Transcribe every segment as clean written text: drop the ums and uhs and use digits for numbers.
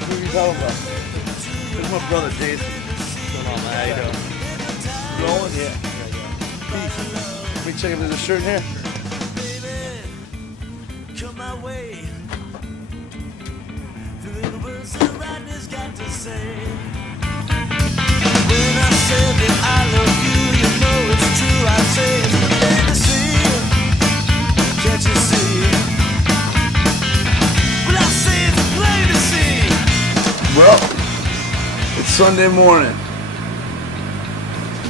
Who are you talking about? This is my brother Jason. What's going on, man? How you doing? Rolling? Yeah. Peace. Let me check if there's a shirt in here. Come my way. The little words that Rodney's got to say. When I said that I love you, you know it's true. I say it's plain to see. Can't you see? Well, I say it's plain to see. Well, it's Sunday morning.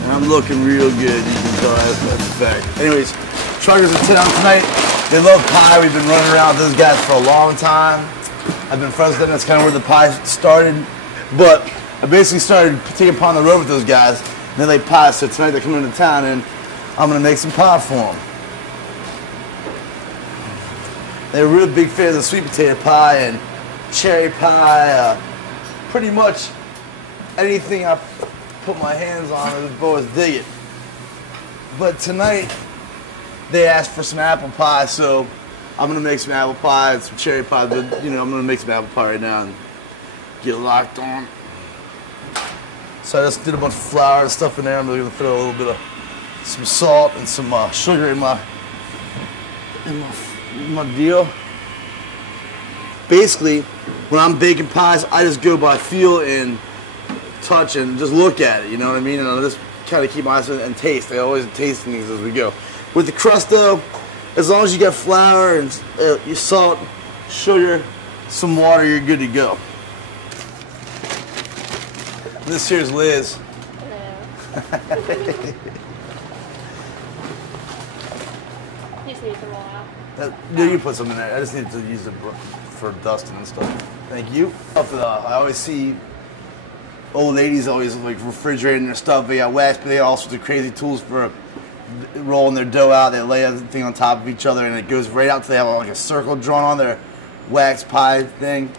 And I'm looking real good. You can tell that's a fact. Anyways, Truckers in town tonight. They love pie. We've been running around with those guys for a long time. I've been friends with them. That's kind of where the pie started. But I basically started taking pie on the road with those guys. And they like pie. So tonight they're coming into town and I'm going to make some pie for them. They're real big fans of sweet potato pie and cherry pie. Pretty much anything I put my hands on, the boys dig it. But tonight they asked for some apple pie, so I'm gonna make some apple pie and some cherry pie. But you know, I'm gonna make some apple pie right now and get locked on. So I just did a bunch of flour and stuff in there. I'm gonna put a little bit of some salt and some sugar in my deal. Basically, when I'm baking pies, I just go by feel and touch and just look at it. You know what I mean? And I just kind of keep my eyes on it and taste. I always taste things as we go. With the crust though, as long as you got flour and your salt, sugar, some water, you're good to go. This here's Liz. Hello. You just need some oil. Yeah, you put some in there. I just need to use it for dusting and stuff. Thank you. I always see old ladies always like refrigerating their stuff. They got wax, but they got all sorts of crazy tools for rolling their dough out. They lay everything on top of each other and it goes right out till they have like a circle drawn on their wax pie thing.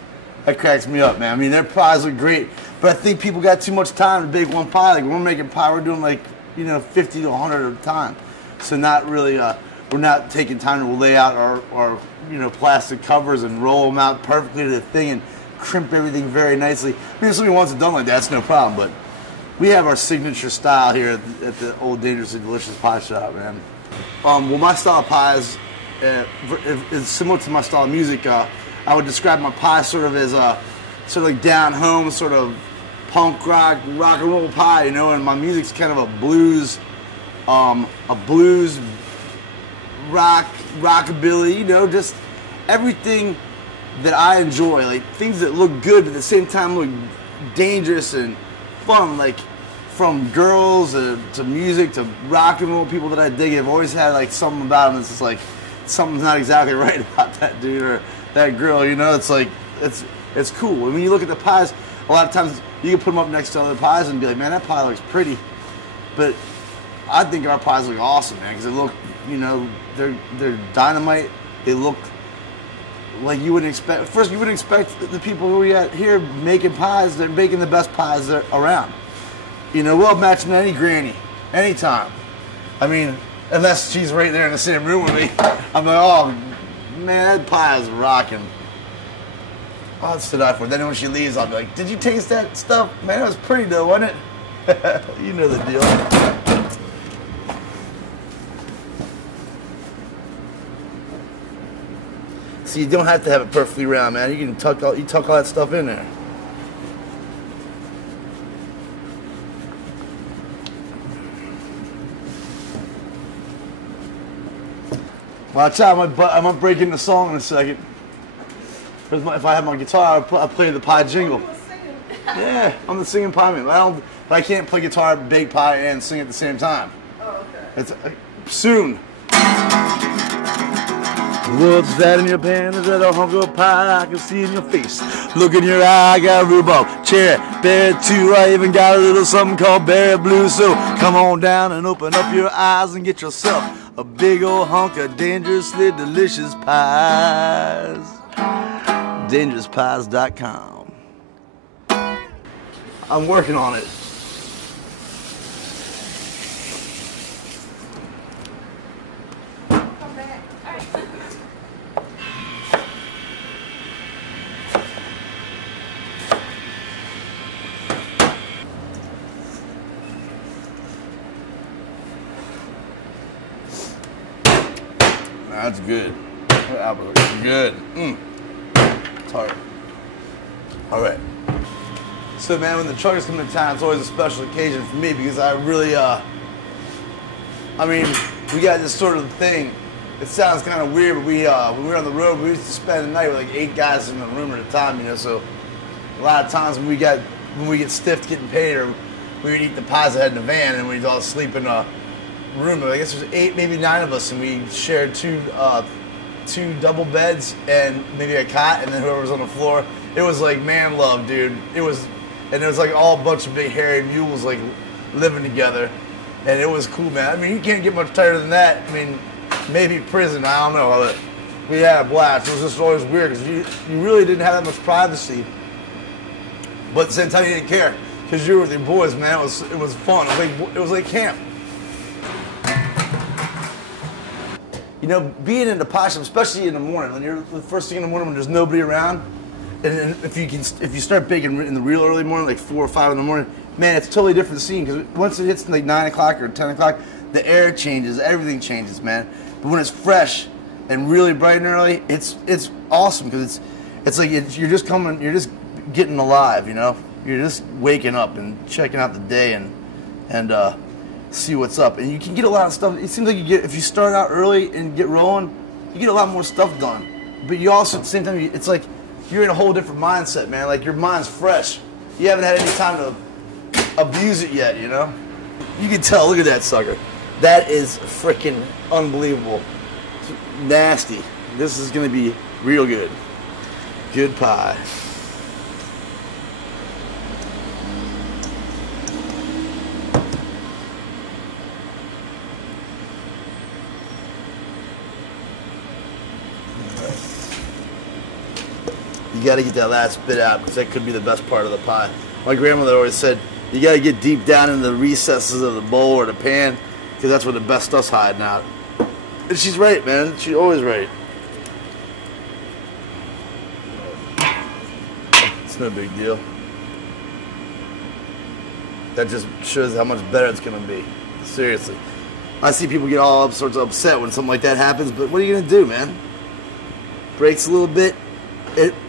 That cracks me up, man. I mean, their pies look great, but I think people got too much time to bake one pie. Like when we're making pie, we're doing like, you know, 50 to 100 at a time. So not really, we're not taking time to lay out our you know, plastic covers and roll them out perfectly to the thing and crimp everything very nicely. I mean, if somebody wants it done like that, that's no problem, but we have our signature style here at the Old Dangerously Delicious Pie Shop, man. Well, my style of pies is similar to my style of music. I would describe my pie sort of as sort of like down home, sort of punk rock and roll pie, you know. And my music's kind of a blues rock, rockabilly, you know, just everything that I enjoy, like things that look good but at the same time look dangerous and fun, like from girls to music to rock and roll people that I dig. I've always had like something about them that's just like something's not exactly right about that dude or that girl, you know. It's like it's cool. And when you look at the pies, a lot of times you can put them up next to other pies and be like, man, that pie looks pretty, but I think our pies look awesome, man, because they look, you know, they're dynamite. They look like you wouldn't expect. First, you wouldn't expect the people who are here making pies. They're making the best pies that are around. You know, we'll match any granny, anytime. I mean, unless she's right there in the same room with me. I'm like, oh man, that pie is rocking. I'll sit out for it. Then when she leaves, I'll be like, did you taste that stuff? Man, it was pretty though, wasn't it? You know the deal. So you don't have to have it perfectly round, man. You can tuck all that stuff in there. Watch out, I'm gonna break into song in a second. If I have my guitar, I'll play the pie jingle. Yeah, I'm the singing pie man. But I can't play guitar, bake pie, and sing at the same time. Oh, okay. It's soon. What's that in your pan? Is that a hunk of pie I can see in your face? Look in your eye, I got rhubarb, cherry, berry too. I even got a little something called berry blue. So come on down and open up your eyes and get yourself a big old hunk of dangerously delicious pies. DangerousPies.com. I'm working on it. That's good. That apple is good. It's hard. All right. So, man, when the truckers come to town, it's always a special occasion for me because I really, I mean, we got this sort of thing. It sounds kind of weird, but when we were on the road, we used to spend the night with like 8 guys in the room at a time, you know. So, a lot of times when we get stiffed getting paid, or we would eat the pies that had in the van, and we'd all sleep in a room. I guess there's 8, maybe 9 of us, and we shared two double beds and maybe a cot, and then whoever was on the floor. It was like man love, dude. It was like all a bunch of big hairy mules like living together, and it was cool, man. I mean, you can't get much tighter than that. I mean, maybe prison. I don't know. But we had a blast. It was just always weird because you really didn't have that much privacy, but at the same time you didn't care because you were with your boys, man. It was fun. It was like camp. You know, being in the possum, especially in the morning, when you're the first thing in the morning when there's nobody around, and if you start baking in the real early morning, like 4 or 5 in the morning, man, it's a totally different scene because once it hits like 9 o'clock or 10 o'clock, the air changes, everything changes, man. But when it's fresh and really bright and early, it's awesome because it's like you're just getting alive, you know. You're just waking up and checking out the day and see what's up, and you can get a lot of stuff. It seems like if you start out early and get rolling, you get a lot more stuff done. But you also, at the same time, it's like you're in a whole different mindset, man. Like your mind's fresh. You haven't had any time to abuse it yet, you know. You can tell. Look at that sucker. That is freaking unbelievable. Nasty. This is gonna be real good. Good pie. You got to get that last bit out because that could be the best part of the pie. My grandmother always said, you got to get deep down in the recesses of the bowl or the pan because that's where the best stuff's hiding out. And she's right, man. She's always right. It's no big deal. That just shows how much better it's going to be. Seriously. I see people get all sorts of upset when something like that happens, but what are you going to do, man? Breaks a little bit.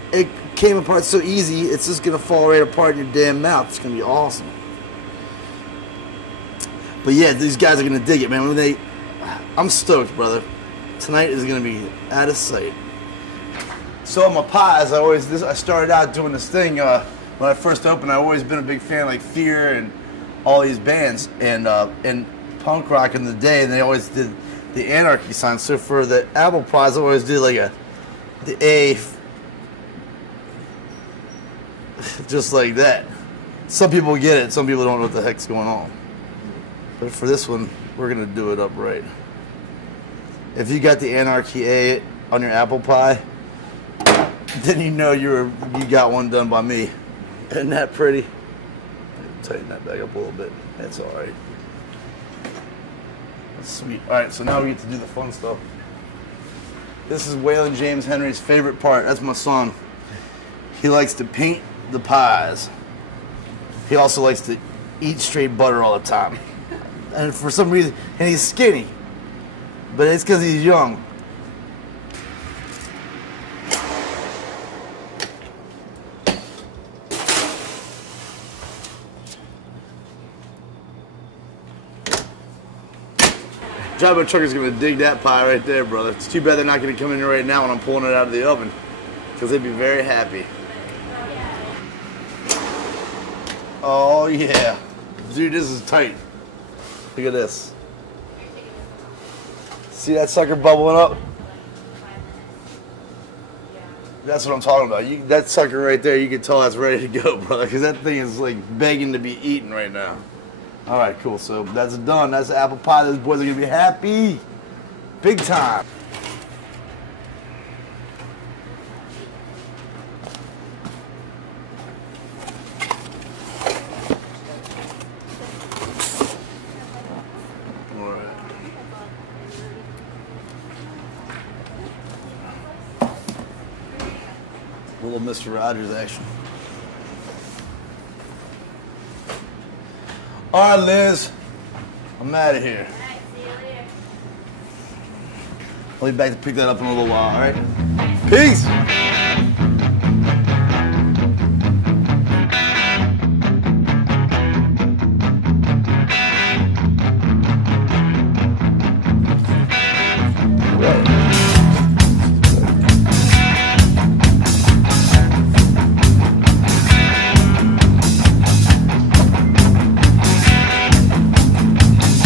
It came apart so easy, it's just going to fall right apart in your damn mouth. It's going to be awesome. But yeah, these guys are going to dig it, man. I'm stoked, brother. Tonight is going to be out of sight. So on my pies, I started out doing this thing. When I first opened, I've always been a big fan of like Fear and all these bands. And punk rock in the day, and they always did the anarchy sign. So for the apple pies, I always did like the A, just like that. Some people get it, some people don't know what the heck's going on. But for this one, we're gonna do it upright. If you got the anarchy A on your apple pie, then you know you got one done by me. Isn't that pretty? Tighten that back up a little bit. That's all right. That's sweet. All right, so now we get to do the fun stuff. This is Waylon James Henry's favorite part. That's my son. He likes to paint the pies. He also likes to eat straight butter all the time. And for some reason, and he's skinny. But it's because he's young. Driver trucker's gonna dig that pie right there, brother. It's too bad they're not gonna come in here right now when I'm pulling it out of the oven, because they'd be very happy. Oh yeah, dude, this is tight. Look at this. See that sucker bubbling up? That's what I'm talking about. That sucker right there, you can tell that's ready to go, brother, because that thing is like begging to be eaten right now. All right, cool. So that's done. That's the apple pie. Those boys are gonna be happy, big time. All right. Little Mr. Rogers action. All right, Liz, I'm out of here. All right, see you later. I'll be back to pick that up in a little while, all right? Peace!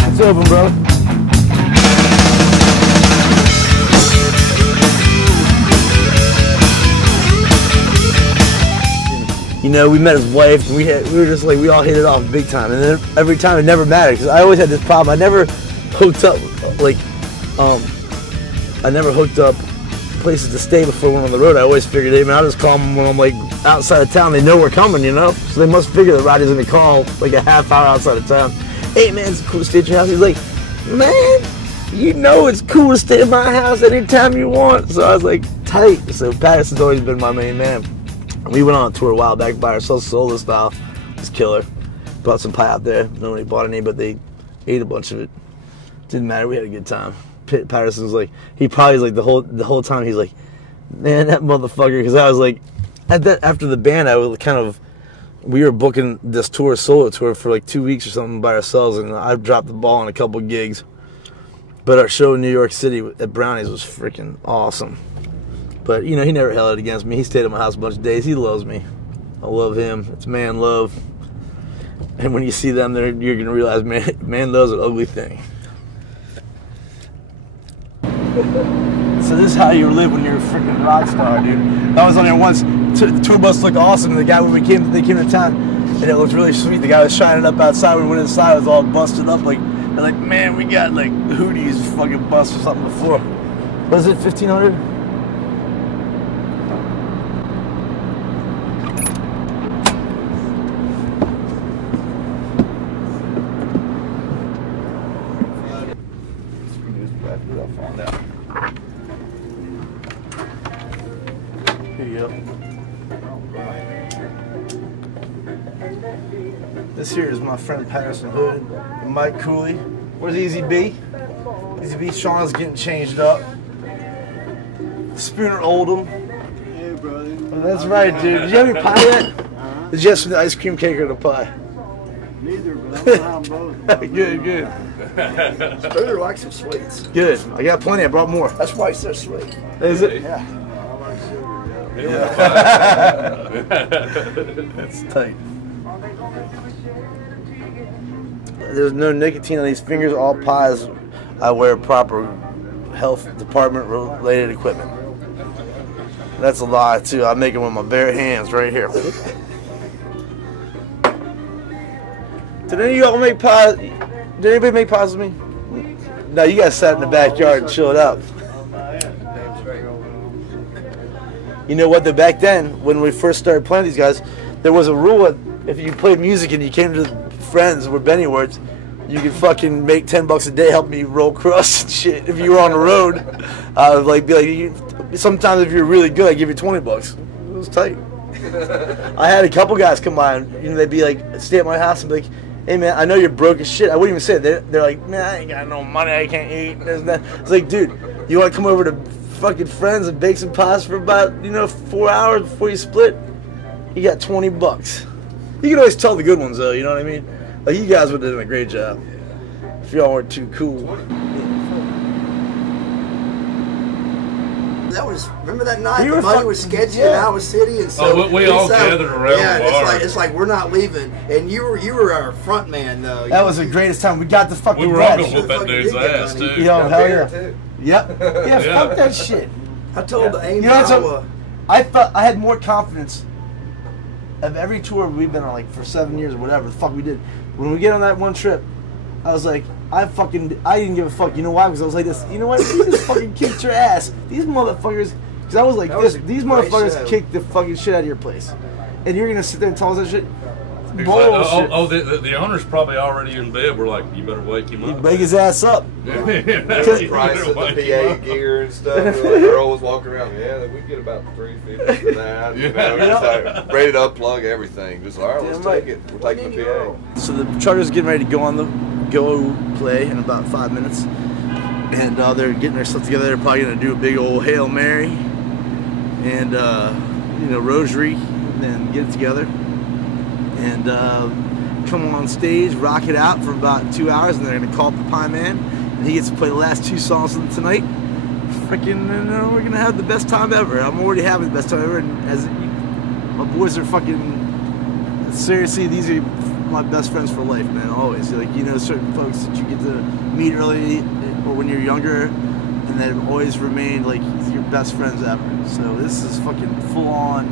It's open, bro. You know, we met his wife, and we were just like, we all hit it off big time. And then every time it never mattered, because I always had this problem. I never hooked up, like, I never hooked up places to stay before we went on the road. I always figured, hey man, I'll just call them when I'm like outside of town. They know we're coming, you know? So they must figure that Rodney's gonna call like a half hour outside of town. Hey man, it's cool to stay at your house. He's like, man, you know it's cool to stay at my house anytime you want. So I was like, tight. So Patterson's always been my main man. We went on a tour a while back by ourselves, solo style. It's killer. Brought some pie out there. Nobody bought any, but they ate a bunch of it. Didn't matter. We had a good time. Patterson's like, he probably was like the whole time. He's like, man, that motherfucker. Because I was like, after the band, we were booking this tour, solo tour, for like 2 weeks or something by ourselves, and I dropped the ball on a couple gigs. But our show in New York City at Brownie's was freaking awesome. But, you know, he never held it against me. He stayed at my house a bunch of days. He loves me. I love him. It's man love. And when you see them there, you're going to realize man love's an ugly thing. So this is how you live when you're a freaking rock star, dude. I was on there once. The tour bus looked awesome. The guy, when they came to town, and it looked really sweet. The guy was shining up outside. When we went inside, it was all busted up. And like, man, we got like Hootie's fucking bust or something before. Was it 1,500? Here you go. This here is my friend Patterson Hood and Mike Cooley. Where's Easy B? Easy B, Sean's getting changed up. Spooner Oldham. Hey, brother. Oh, that's right, dude. Did you have any pie yet? Did you have some ice cream cake or the pie? Neither, but I'm around both. Good. Spooner likes some sweets. Good. I got plenty. I brought more. That's why he's so sweet. Is it? Yeah. That's tight. There's no nicotine on these fingers. All pies, I wear proper health department related equipment. That's a lie too. I make it with my bare hands right here. Did any of y'all make pies? Did anybody make pies with me? No, you guys sat in the backyard and chilled out. You know what? Back then, when we first started playing these guys, there was a rule that if you played music and you came to friends where Benny worked, you could fucking make $10 a day help me roll crust and shit. If you were on the road, I would be like, sometimes if you're really good, I'd give you $20. It was tight. I had a couple guys come by and they'd be like, stay at my house and be like, hey man, I know you're broke as shit. I wouldn't even say it. They're like, man, I ain't got no money, I can't eat. It's like, dude, you want to come over to fucking friends and bake some pies for about 4 hours before you split? You got $20. You can always tell the good ones though, you know what I mean? Like you guys would have done a great job if y'all weren't too cool. That was, remember that night? The money was sketchy in Iowa City, and so we all gathered around the water. It's like we're not leaving, and you were our front man though. That was the greatest time. We got the fucking. We were all gonna whoop that dude's ass too. Yo, hell yeah. Yep. Yeah, fuck that shit. I told the Ames, Iowa. I thought I had more confidence of every tour we've been on, like for 7 years or whatever the fuck we did. When we get on that one trip, I was like, I didn't give a fuck. You know why? Because I was like this. You know what? You just fucking kicked your ass. These motherfuckers. Because I was like this. These motherfuckers kicked the fucking shit out of your place, and you're gonna sit there and tell us that shit. Bullshit. The owner's probably already in bed. We're like, you better wake him up. Wake his ass up. The price of the PA gear and stuff. Like, girl was walking around. Yeah, we get about $350 for that. Just like ready to unplug everything. Just all right, let's take it. We're taking the PA. So the charter's getting ready to go play in about 5 minutes. and they're getting their stuff together. They're probably gonna do a big old Hail Mary and you know, rosary, and then get it together and come on stage, rock it out for about 2 hours, and they're gonna call up the Pie Man, and he gets to play the last 2 songs of them tonight. Freaking, we're gonna have the best time ever. I'm already having the best time ever, and as my boys are fucking, seriously, these are my best friends for life, man. Always, like, you know, certain folks that you get to meet early or when you're younger, and they've always remained like your best friends ever. So this is fucking full on,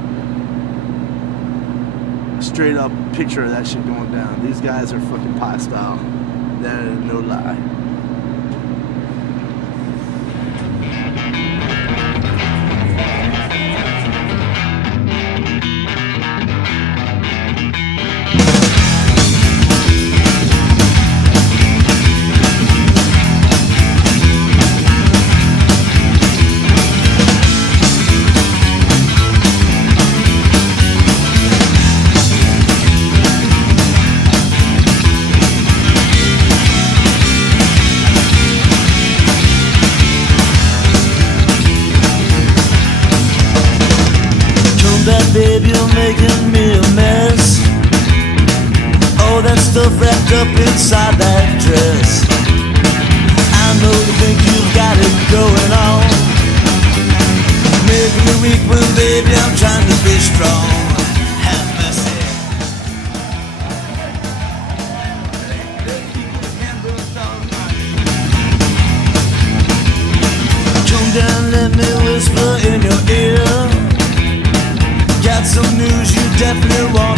straight up picture of that shit going down. These guys are fucking Pie style. That is no lie. Babe, you're making me a mess. All that stuff wrapped up inside that dress. I know you think you've got it going on, making me weak when, baby, I'm trying to be strong. Have mercy. Come down, let me whisper in your ear. Got some news you definitely want